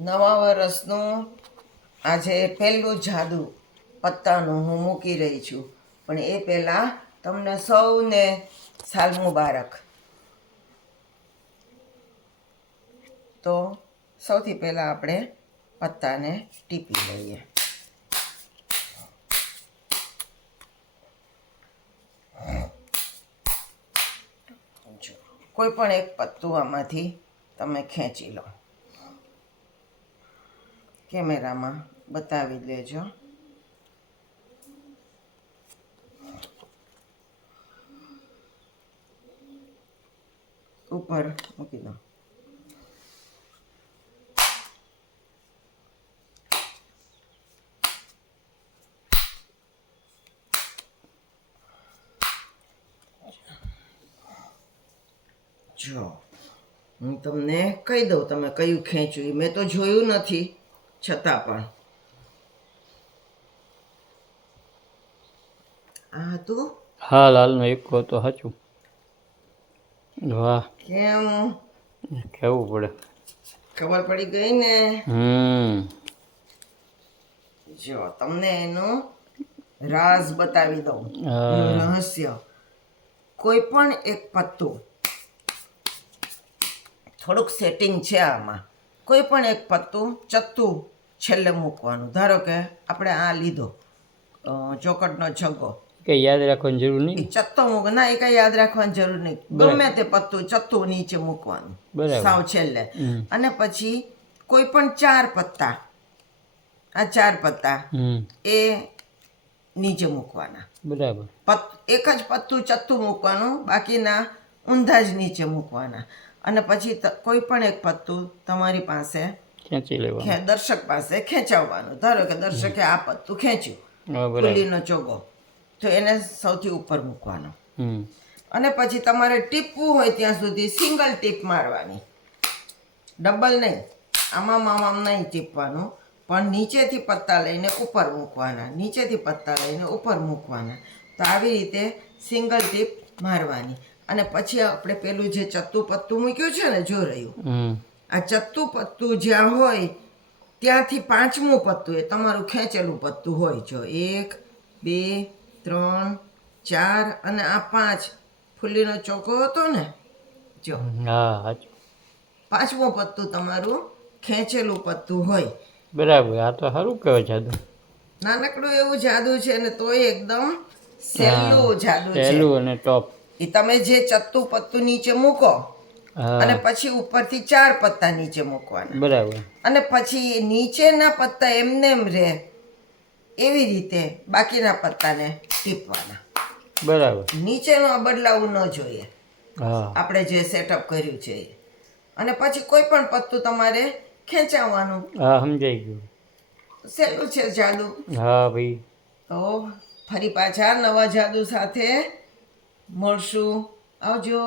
નવા વર્ષનું આજે પહેલું જાદુ પત્તાનું હું મૂકી રહી છું. પણ એ પહેલાં તમને સૌને સાલ મુબારક. તો સૌથી પહેલાં આપણે પત્તાને ટીપી લઈએ. કોઈ પણ એક પત્તું આમાંથી તમે ખેંચી લો. કેમેરામાં બતાવી લેજો. ઉપર મૂકી દો જો, હું તમને કહી દઉં તમે કયું ખેંચ્યું મેં તો જોયું નથી. છતાં પણ. આ હતું? હા લાલનો એક તો સાચું. વાહ. કેમ? કેવું પડે? ખબર પડી ગઈ ને? હમ. જો તમને એનો રાઝ બતાવી દઉં. રહસ્ય. કોઈ પણ એક પત્તું. થોડુંક સેટિંગ છે આમાં. કોઈ પણ એક પત્તું ચત્તું છેલ્લે મૂકવાનું. ધારો કે આપણે આ લીધો ચોકટનો છગ્ગો કઈ યાદ રાખવાની જરૂર નહીં? ચત્તો મૂક ના એ કઈ યાદ રાખવાની જરૂર નહીં. ગમે તે પત્તું ચત્તું નીચે મૂકવાનું. સાવ છેલ્લે. અને પછી કોઈ પણ ચાર પત્તા આ ચાર પત્તા એ નીચે મૂકવાના. બરાબર. પત એક જ પત્તું ચત્તું મૂકવાનું બાકીના ઊંધા જ નીચે મૂકવાના. અને પછી કોઈ પણ એક પત્તું તમારી પાસે ખેંચી લેવાનું. દર્શક પાસે ખેંચાવવાનું. ધારો કે દર્શકે આ પત્તું ખેંચ્યું ખુલીનો ચોગો તો એને સૌથી ઉપર મૂકવાનો. અને પછી તમારે ટીપવું હોય ત્યાં સુધી સિંગલ ટીપ મારવાની. ડબલ નહીં આમાં આમામ નહીં ટીપવાનું પણ નીચેથી પત્તા લઈને ઉપર મૂકવાના નીચેથી પત્તા લઈને ઉપર મૂકવાના. તો આવી રીતે સિંગલ ટીપ મારવાની. અને પછી આપણે પેલું જે ચત્તું પત્તું મૂક્યું છે ને જો રહ્યું આ ચત્તું પત્તું જ્યાં હોય ત્યાંથી પાંચમું પત્તું એ તમારું ખેંચેલું પત્તું હોય. જો એક બે ત્રણ ચાર અને આ પાંચ ફૂલીનો ચોકો હતો ને? જો. પાંચમું પત્તું તમારું ખેંચેલું પત્તું હોય. બરાબર આ તો સારું કહેવાય જાદુ. નાનકડું એવું જાદુ છે ને તોય એકદમ સહેલું જાદુ છે. સહેલું અને ટોપ એ તમે જે ચત્તું પત્તું નીચે મૂકો અને પછી ઉપરથી ચાર પત્તા નીચે મૂકવાના. બરાબર. અને પછી નીચેના પત્તા એમને એમ રહે એવી રીતે બાકીના પત્તાને ટીપવાના. બરાબર. નીચેનો બદલાવું ન જોઈએ. આપણે જે સેટઅપ કર્યું છે એ. અને પછી કોઈ પણ પત્તું તમારે ખેંચાવવાનું હા સમજાઈ ગયું. સહેલું છે જાદુ. હા ભાઈ. તો ફરી પાછા નવા જાદુ સાથે મળશું. આવજો.